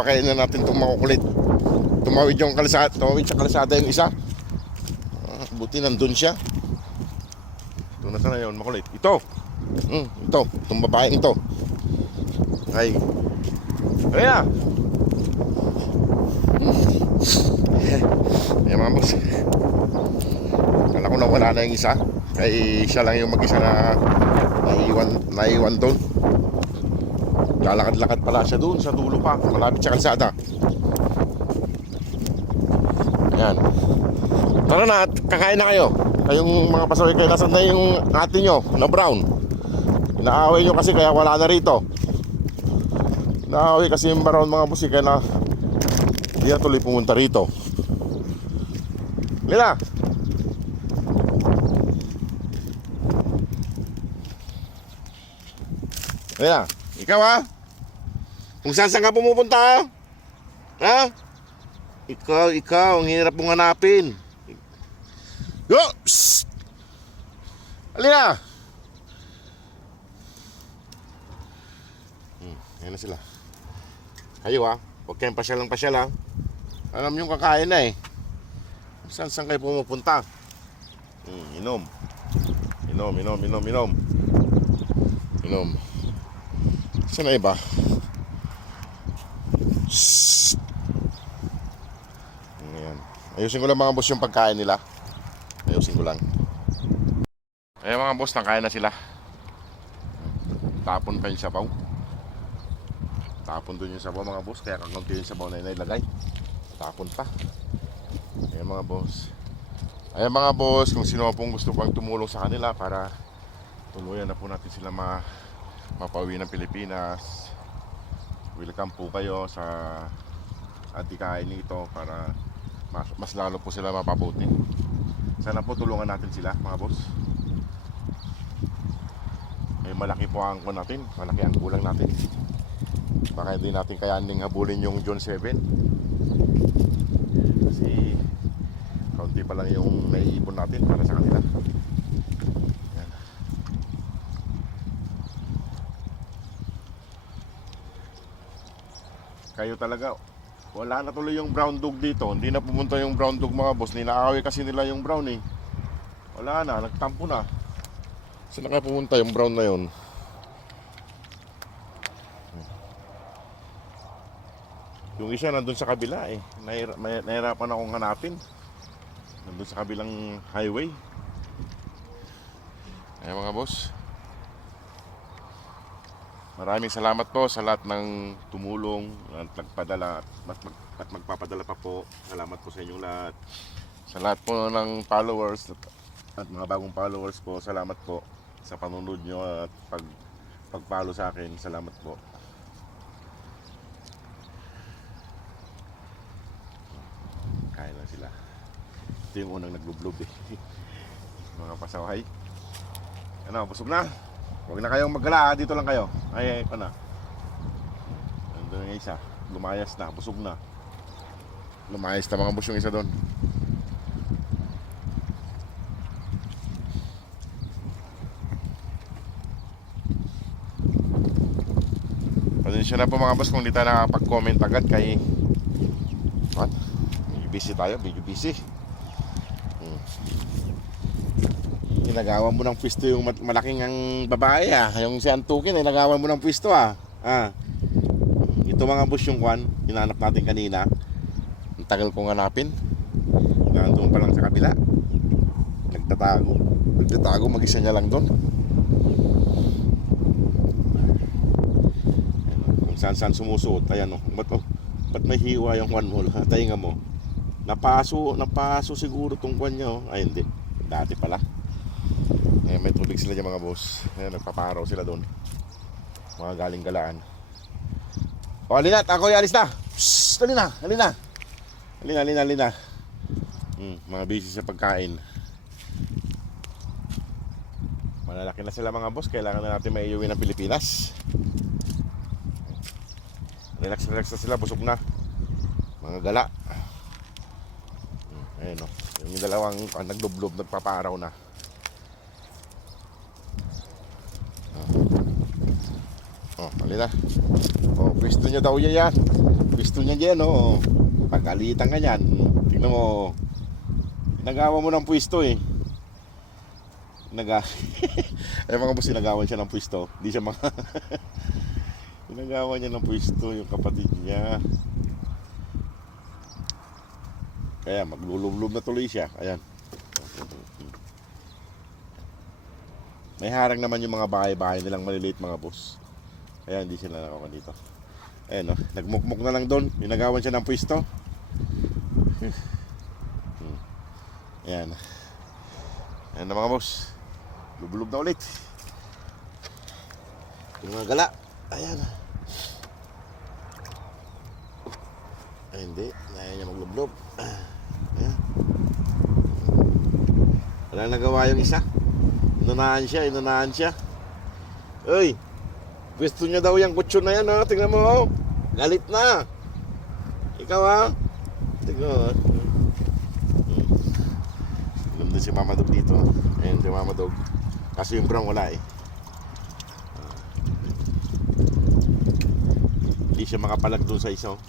Pakain na natin itong makukulit. Tumawid yung kalsada, tumawid sa kalsada yung isa. Buti nandun siya. Ito na sana yun, makulit. Ito. Ito, itong babaeng ito. Ay. Ayan. Ayan mga boss. Kala ko na wala na yung isa. Kaya siya lang yung mag-isa na naiwan doon. Lalakad-lakad pala siya doon sa dulo pa, malapit sa kalsada. Ayan. Tara na, kakain na kayo. Kayong mga pasaway kayo, nasan na yung ate nyo na brown? Inaaway nyo kasi kaya wala na rito. Inaaway kasi yung brown mga busi kaya na hindi na tuloy pumunta rito. Lila! Lila, ikaw ha? Kung saan ka pumupunta ha? Ha? Ikaw, ang hirap mong hanapin. Yo! Shhh! Halina! Ayan na sila. Kayo ha, huwag kayong pasyal ha. Alam nyo kakain na eh. Saan kayo pumupunta? Inom. Inom. Saan na iba? Shhh! Ayan. Ayusin ko lang mga boss yung pagkain nila. Ayusin ko lang. Ayan mga boss, nakain na sila. Tapon pa yung sabaw. Tapon dun yung sabaw mga boss. Kaya kakunti yung sabaw na inilagay. Tapon pa. Ayan mga boss. Ayan mga boss, kung sino pong gusto pang tumulong sa kanila para tuluyan na po natin sila mapauwi ng Pilipinas, welcome po kayo sa adikain nito para mas lalo po sila mapabuti. Sana po tulungan natin sila mga boss. Malaki po ang kulang natin, malaki ang kulang natin. Baka hindi natin kayaning habulin yung John 7 kasi kaunti pa lang yung naiipon natin para sa kanila. Yan. Kayo talaga, wala na tuloy yung brown dog dito. Hindi na pumunta yung brown dog mga boss. Ninaaway kasi nila yung brown eh. Wala na, nagtampo na. Saan na kaya pumunta yung brown na yun? Yung isa nandun sa kabila eh. Nahirapan akong hanapin. Nandun sa kabilang highway. Ayan mga boss. Maraming salamat po sa lahat ng tumulong at nagpadala at magpapadala pa po. Salamat po sa inyong lahat. Sa lahat po ng followers at mga bagong followers po, salamat po sa panunod nyo at pag-follow sa akin. Salamat po. Kain lang sila. Ito yung unang nagbublob eh. Mga pasaway. Ano, busog na? Huwag na kayong maggala, dito lang kayo. Ay, ito na. Nandun yung isa. Lumayas na, busog na. Lumayas na mga bus yung isa doon. Pasensya na po mga boss kung di tayo nakapag-comment agad kay what? Busy tayo, busy. Inagawan mo ng pisto yung malaking ang babae ah. Yung si Antukin, inagawan mo ng pisto ah. Ito mga boss yung kwan, hinanap natin kanina. Ang tagal kong hanapin. Nandun pa lang sa kabila. Nagtatago, mag-isa niya lang doon. Kung saan sumusuot. Ayan o, ba't may hiwa yung kwan mo? Tayo nga mo. Napaso siguro tong kwan niya oh. Ay hindi, dati pala. May tubig sila dyan mga boss. Ayan, nagpaparaw sila doon. Mga galing galaan. O, Alinat, ako yung alis na. Shhh, halina. Halina. Mga busy sa pagkain. Malalaki na sila mga boss. Kailangan na natin maiuwi ng Pilipinas. Relax na sila, busog na. Mga gala. Ayan o, yung dalawang nagdublob, nagpaparaw na. Halina. Pwesto nyo daw yan. Pwesto niya dyan, oh. Pagkalitan ka niyan. Tingnan mo. Nagawa mo ng pwesto eh. Ay mga boss, sinagawan siya ng pwesto. Hindi siya mga... Sinagawan niya ng pwesto yung kapatid niya. Kaya maglulublob na tuloy siya. Ayan. May harang naman yung mga bahay-bahay nilang maliliit mga boss. Kaya hindi sila nakawa dito. Ayan, no? Nagmukmuk na lang doon. Inagawan siya ng pwesto. Ayan. Ayan na mga boss. Lublob na ulit. Yung mga gala. Ayan. Ay, hindi. Ayan niya maglublob. Ayan. Walang nagawa yung isa. Inunahan siya. Uy! Gusto niya daw yung kutsyon na yan, ha? Tingnan mo, oh. Galit na. Ikaw, ha? Tingnan mo, ha? Nandun si Mama Dog dito. Ayan si Mama Dog. Kaso yung brown wala, eh. Hindi siya makapalag doon sa isa, oh.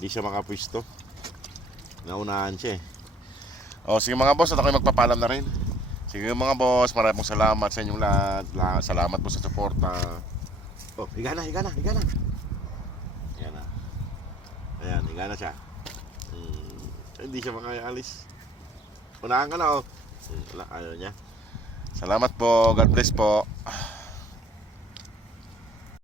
Hindi siya makapwisto. Naunahan siya, eh. O, sige mga boss, at ako'y magpapalam na rin. Sige mga boss, maraming salamat sa inyong lahat. Salamat po sa suporta. Oh, higa na. Ayan na. Ayan, higa na siya. Hindi siya makaalis. Unahan ka na, oh. Wala, ayaw niya. Salamat po. God bless po.